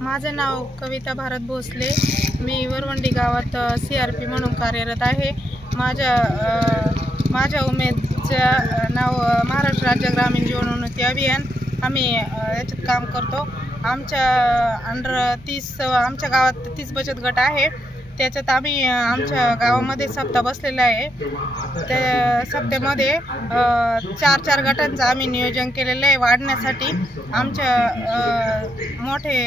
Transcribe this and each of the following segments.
माझे नाव कविता भारत भोसले। मी वरवंडी गावात CRP म्हणून कार्यरत आहे। माझ्या उमेदचं नाव महाराष्ट्र राज्य ग्रामीण जीवनोन्नती अभियान। आम्ही याच्यात काम करतो। आमच्या गावात 30 बचत गट आहे। त्याच्यात आम्ही आमच्या गावामध्ये सप्ताह बसलेला आहे। त्या सप्त्यामध्ये 4 गटांचं आम्ही नियोजन केलेलं आहे वाढण्यासाठी। आमच्या मोठे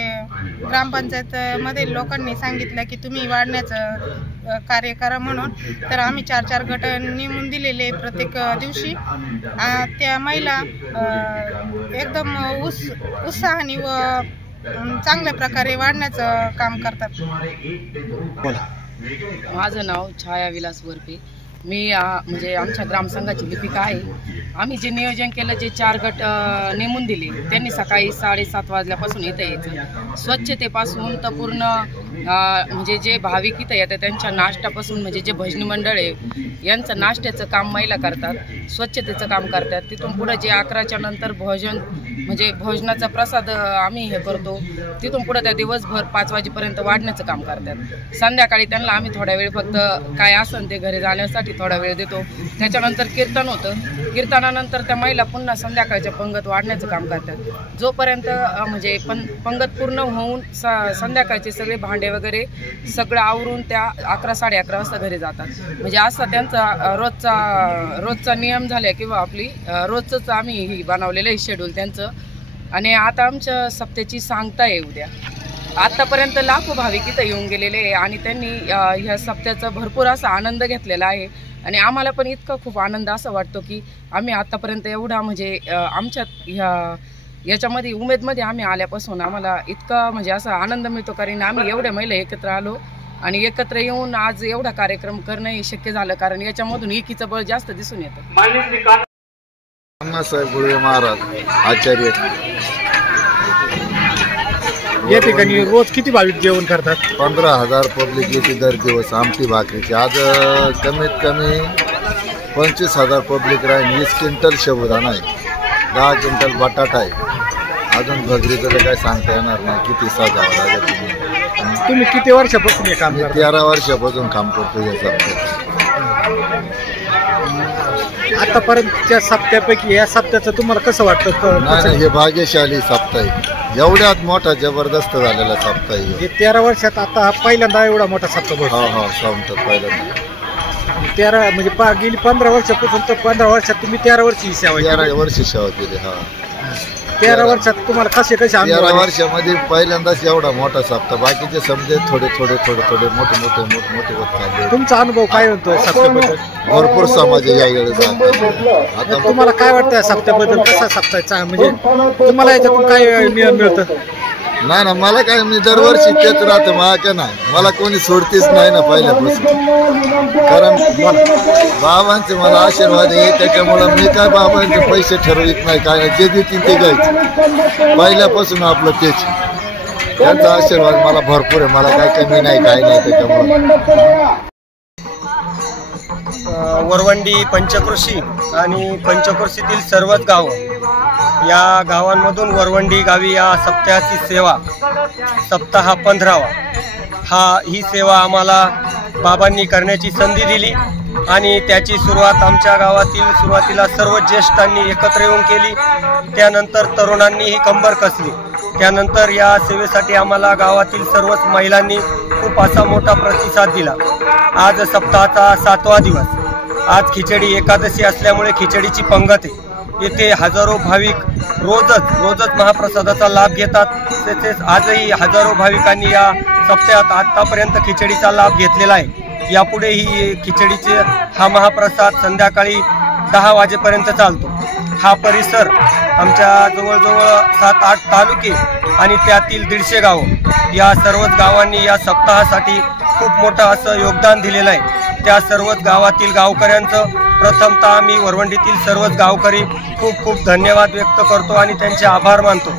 ग्रामपंचायतमध्ये लोकांनी सांगितलं की तुम्ही वाढण्याचं कार्य करा म्हणून, तर आम्ही 4 गट नेमून दिलेले प्रत्येक दिवशी। त्या महिला एकदम उत्साहाने व चांगल्या प्रकारे वाढण्याचं काम करतात। माझं नाव छाया विलास वरपे। मी म्हणजे आमच्या ग्रामसंघाची लिपिका आहे। आम्ही जे नियोजन केलं, जे 4 गट नेमून दिले, त्यांनी सकाळी 7:30 वाजल्यापासून इथं यायचं। स्वच्छतेपासून तर पूर्ण म्हणजे जे भाविक इथं येतात त्यांच्या नाश्त्यापासून, म्हणजे जे भजनी मंडळ आहे यांचं नाश्त्याचं काम महिला करतात, स्वच्छतेचं काम करतात। तिथून पुढे जे 11च्या नंतर भोजन म्हणजे भोजनाचा प्रसाद आम्ही हे करतो, तिथून पुढे त्या दिवसभर 5 वाजेपर्यंत वाढण्याचं काम करतात। संध्याकाळी त्यांना आम्ही थोड्या वेळ फक्त काय असेल ते घरी जाण्यासाठी थोडा वेळ देतो। त्याच्यानंतर कीर्तन होतं। कीर्तनानंतर त्या महिला पुन्हा संध्याकाळच्या पंगत वाढण्याचं काम करतात। जोपर्यंत म्हणजे पंगत पूर्ण होऊन संध्याकाळचे सगळे भांडे वगैरे सगळं आवरून त्या 11-11:30 वाजता घरी जातात। म्हणजे असा त्यांचा रोजचा नियम झाला किंवा आपली रोजचंच आम्ही ही बनवलेलं आहे शेड्यूल त्यांचं। आणि आता आमच्या सप्त्याची सांगता आहे उद्या। आतापर्यंत लाखो भाविक इथं येऊन गेलेले आहे आणि त्यांनी ह्या सप्त्याचा भरपूर असा आनंद घेतलेला आहे। आणि आम्हाला पण इतका खूप आनंद असा वाटतो की आम्ही आतापर्यंत एवढा म्हणजे आमच्या याच्यामध्ये उमेदमध्ये आम्ही आल्यापासून आम्हाला इतका म्हणजे असा आनंद मिळतो, कारण आम्ही एवढ्या महिला एकत्र आलो आणि एकत्र येऊन आज एवढा कार्यक्रम करणं हे शक्य झालं, कारण याच्यामधून एकीचं बळ जास्त दिसून येतं। अण्णासाहेब गुळवे महाराज आचार्य। या ठिकाणी रोज किती भाविक जेवण करतात? 15,000 पब्लिक येते दर दिवस आमटी भाकरीची। आज कमीत कमी 25,000 पब्लिक राहील। 20 क्विंटल साबुदाणा आहे, 10 क्विंटल बटाटा आहे। अजून भगरीचं काय सांगता येणार नाही किती सजावं लागेल। तुम्ही किती वर्षापासून हे काम करता? 13 वर्षापासून काम करतो या सप्त्यात। आतापर्यंतच्या सप्त्यापैकी या सप्त्याचं तुम्हाला कसं वाटतं? नाही, हे भाग्यशाली सप्ताह आहे। एवढ्यात मोठा जबरदस्त झालेला सप्ताह आहे। 13 वर्षात आता पहिल्यांदा एवढा मोठा सप्ताह बसतो। हो सांगतो पहिल्यांदा। 13 म्हणजे गेली 15 वर्षापासून तर 15 वर्षात तुम्ही 13 वर्षी सेवा केली। 13 वर्ष सेवा केली। 13 वर्षात तुम्हाला कसे 13 वर्षामध्ये पहिल्यांदाच एवढा मोठा सप्ताह। बाकीचे समजे थोडे मोठे होत चालले। तुमचा अनुभव काय होतो सप्त्याबद्दल? भरपूर समाज या वेळेस। आता तुम्हाला काय वाटतं सप्त्याबद्दल? कसा सप्ताह म्हणजे तुम्हाला याच्यातून काय मिळतं? नाही ना, मला काय, मी दरवर्षी तेच राहतं। मला काय नाही, मला कोणी सोडतेच नाही ना पहिल्यापासून, कारण बाबांचे मला आशीर्वाद आहे। त्याच्यामुळं मी काय बाबांचे पैसे ठरवित नाही, काय जे देतील ते घ्यायचे। पहिल्यापासून आपलं तेच, त्यांचा आशीर्वाद मला भरपूर आहे। मला काय कमी नाही, काय नाही त्याच्यामुळं। वरवंडी पंचक्रोशी आणि पंचक्रोशीतील सर्वच गाव या गावांमधून वरवंडी गावी या सप्ताहाची सेवा, सप्ताह 15वा ही सेवा आम्हाला बाबांनी करण्याची संधी दिली आणि त्याची सुरुवात आमच्या गावातील सुरुवातीला सर्व ज्येष्ठांनी एकत्र येऊन केली। त्यानंतर तरुणांनी ही कंबर कसली। त्यानंतर या सेवेसाठी आम्हाला गावातील सर्वच महिलांनी खूप असा मोठा प्रतिसाद दिला। आज सप्ताहाचा 7वा दिवस। आज खिचडी एकादशी असल्यामुळे खिचडीची पंगत आहे। येथे हजारो भाविक रोजच महाप्रसादाचा लाभ घेतात। तसेच आजही हजारो भाविकांनी या सप्त्यात आतापर्यंत खिचडीचा लाभ घेतलेला आहे। यापुढेही खिचडीचे हा महाप्रसाद संध्याकाळी 10 वाजेपर्यंत चालतो। हा परिसर आमच्या जवळजवळ 7-8 तालुके आणि त्यातील 150 गावं या सर्वच गावांनी या सप्ताहासाठी खूप मोठं असं योगदान दिलेलं आहे। त्या सर्वच गावातील गावकऱ्यांचं प्रथमतः आम्ही वरवंडीतील सर्वच गावकरी खूप खूप धन्यवाद व्यक्त करतो आणि त्यांचे आभार मानतो।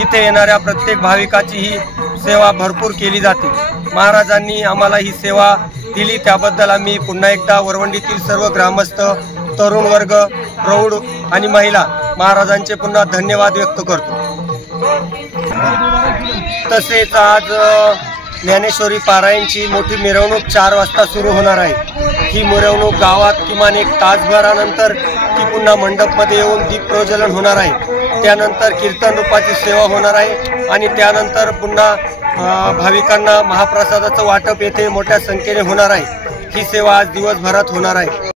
इथे येणाऱ्या प्रत्येक भाविकाची ही सेवा भरपूर केली जाते। महाराजांनी आम्हाला ही सेवा दिली त्याबद्दल आम्ही पुन्हा एकदा वरवंडीतील सर्व ग्रामस्थ, तरुण वर्ग, प्रौढ आणि महिला महाराजांचे पुन्हा धन्यवाद व्यक्त करतो। तसेच आज ज्ञानेश्वरी पारायणची मोठी मिरवणूक 4 वाजता सुरू होणार आहे। ही मिरवणूक गावात किमान 1 तासभरानंतर ती पुन्हा मंडपमध्ये येऊन दीप प्रज्वलन होणार आहे। त्यानंतर कीर्तन रूपाची सेवा होणार आहे आणि त्यानंतर पुन्हा भाविकांना महाप्रसादाचं वाटप येथे मोठ्या संख्येने होणार आहे। ही सेवा आज दिवसभरात होणार आहे।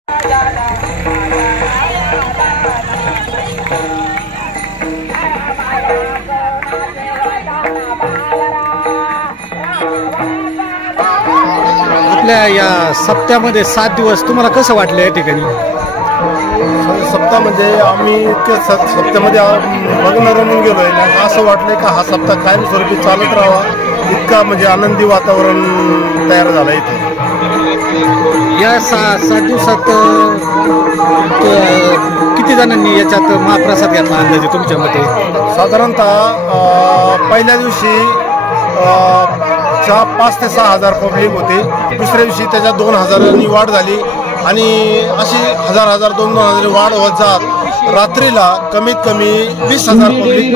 आपल्या या सप्त्यामध्ये 7 दिवस तुम्हाला कसं वाटलं या ठिकाणी? सप्ताह म्हणजे आम्ही इतके सप्त्यामध्ये बघणं रमून गेलो आहे, असं वाटलं का हा सप्ताह कायमस्वरूपी चालत राहावा, इतका म्हणजे आनंदी वातावरण तयार झालं इथे। या 7 दिवसात किती जणांनी याच्यात महाप्रसाद घेतला अंदाजे तुमच्या मते? साधारणतः पहिल्या दिवशी 5 ते 6 हजार पब्लिक होते, दुसऱ्या दिवशी त्याच्यात 2000 वाढ झाली आणि अशी 1000 2,000 वाढ होत जात रात्रीला कमीत कमी 20,000 पब्लिक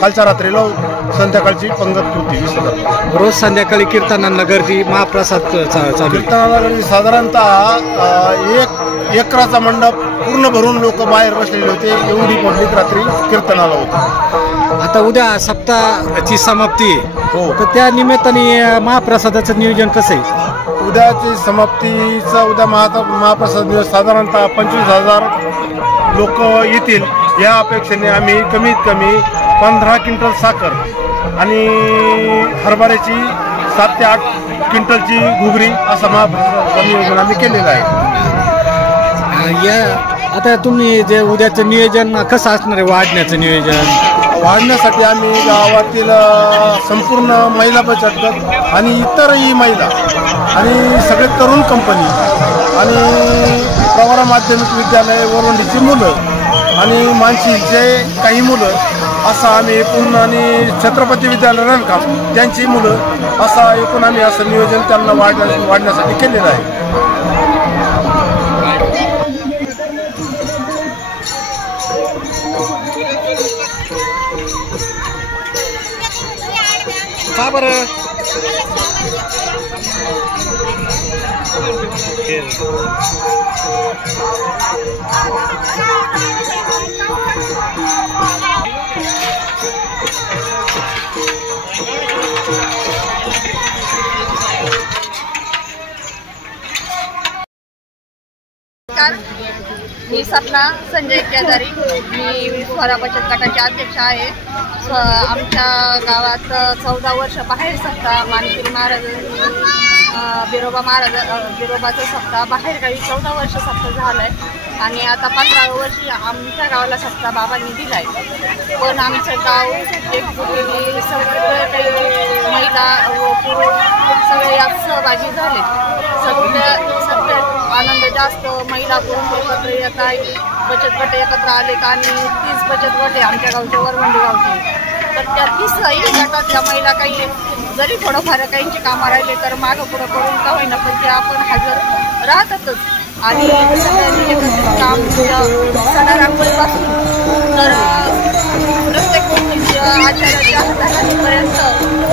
कालच्या रात्रीला संध्याकाळची पंगत होती 20,000। रोज संध्याकाळी कीर्तनांना गर्दी, महाप्रसाद चालू कीर्तनाला साधारणतः 1 एकराचा मंडप पूर्ण भरून लोक बाहेर बसलेले होते, एवढी पब्लिक रात्री कीर्तनाला होती। आता उद्या सप्ताहाची समाप्ती हो, तर त्या निमित्ताने महाप्रसादाचं नियोजन कसं आहे? उद्याची समाप्तीचा उद्या महाप्रसाद दिवस साधारणतः 25,000 लोक येतील या अपेक्षेने आम्ही कमीत कमी 15 क्विंटल साखर आणि हरभऱ्याची 7 ते 8 क्विंटलची घुगरी असा महाप्रसादाचं नियोजन आम्ही केलेलं आहे। आता तुम्ही जे उद्याचं नियोजन कसं असणार आहे? वाढण्यासाठी आम्ही गावातील संपूर्ण महिला बचत गट आणि इतरही महिला आणि सगळे तरुण कंपनी आणि प्रवरा माध्यमिक विद्यालय वरवंडीची मुलं आणि मानशीचे काही मुलं असं आम्ही एकूण आणि छत्रपती विद्यालय रणकाम त्यांची मुलं असा एकूण आम्ही असं नियोजन त्यांना वाढण्यासाठी केलेलं आहे। का बरं? मी सपना संजय केदारी, मी स्वरा बचत गटाची अध्यक्ष आहे। आमच्या गावात 14 वर्ष बाहेर सप्ताह मानकिरी महाराज बिरोबाचं सप्ताह बाहेर गावी 14 वर्ष सप्ताह झालाय आणि आता 15व्या वर्षी आमच्या गावाला सप्ताह बाबांनी दिलाय। पण आमचं गाव एकजुटीने सगळे काही महिला व पुरुष सगळे यात सहभागी झाले। सगळ्या आनंद जास्त महिला पुरुष एकत्र येत आहे, बचत गट एकत्र आले आणि 30 बचत गट आहे आमच्या गावच्या वरवंडी गावचे। तर त्या 30 गटातल्या महिला काही जरी थोडंफार काहींची कामं राहिले तर मागं पुढं करून का होईना पण ते आपण हजर राहतातच आणि सगळ्यांनी एकत्र काम सणा रांगोळीपासून तर प्रत्येक गोष्टीच्या आचाराच्या हातापर्यंत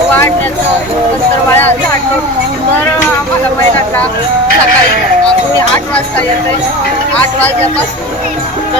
वाढण्याचं नंतर वाया झाडलं तर आम्हाला महिलांना सकाळी 8 वाजता येते, 8 वाजल्यापासून